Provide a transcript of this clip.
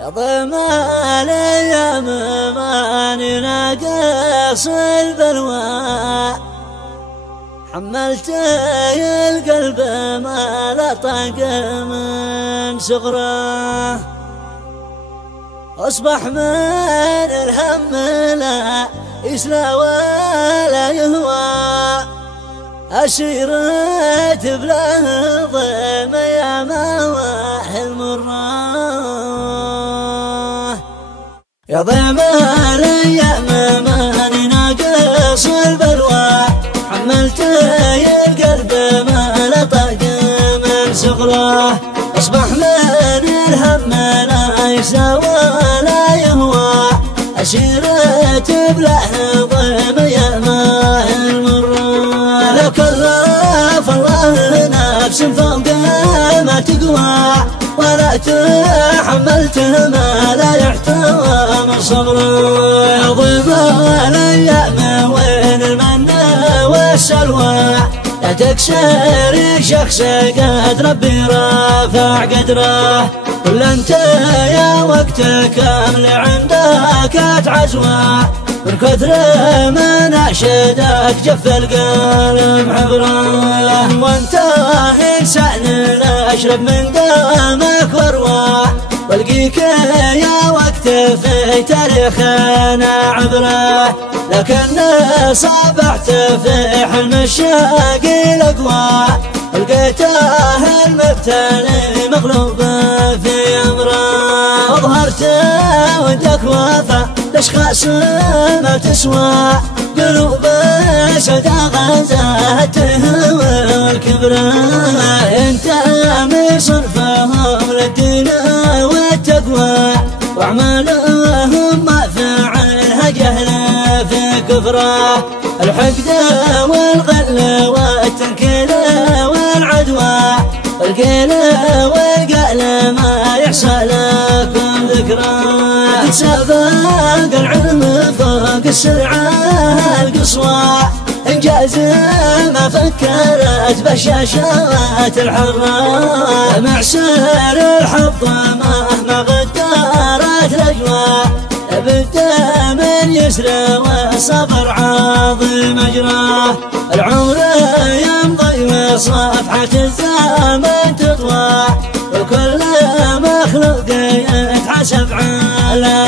يا ضمى الايام ماني ناقص البلوى، حملت القلب ما لا طاق من صغره، أصبح من الهم لا يسلى ولا يهوى، أسيرت بلا ضيم يا مواحي المرة. يا ضيم الأيام ماني ناقص البلوى، حملت القلب ما لا طاق من صغره، أصبح من الهم لا يسلى ولا يهوى، أسيرت بلا ضيم يا مواحي المرة. لو كلف الله نفس فوق ما تقوى، ولا تحملت ما لا يحتوى من صبره. يا ضيم الايام وين المنى والسلوى، لا تكسر شخص قد ربي رافع قدره، كل انت يا وقت كامل عندك عزوى، من كثر ما ناشدك جف القلب حبره. وانت انسان اشرب من دمك واروى، والقيك يا وقت في تاريخنا عبره، لكن صابحت في حلم الشاق الاقوى، لقيته المبتلي مغلوب في امره. اظهرت وانتك وفا الاشخاص ما تسوى، قلوب سدا غزاته والكبرى، انت من صنفهم للدين والتقوى، واعمالهم ما فعلها جهل في كفره، الحقد والغل والتنكيل والعدوى، والقيل والقال ما يحصى لكم ذكرى. تتسابق العلم فوق السرعة القصوى، إنجاز ما فكرت بشاشات الحرة، معسر الحظ مهما غدارت الأجواء، بدأ من يسر والصبر عظيم أجراه، العمر يمضي وصفحة الزمن تطوى، وكل مخلوق يتحاسب على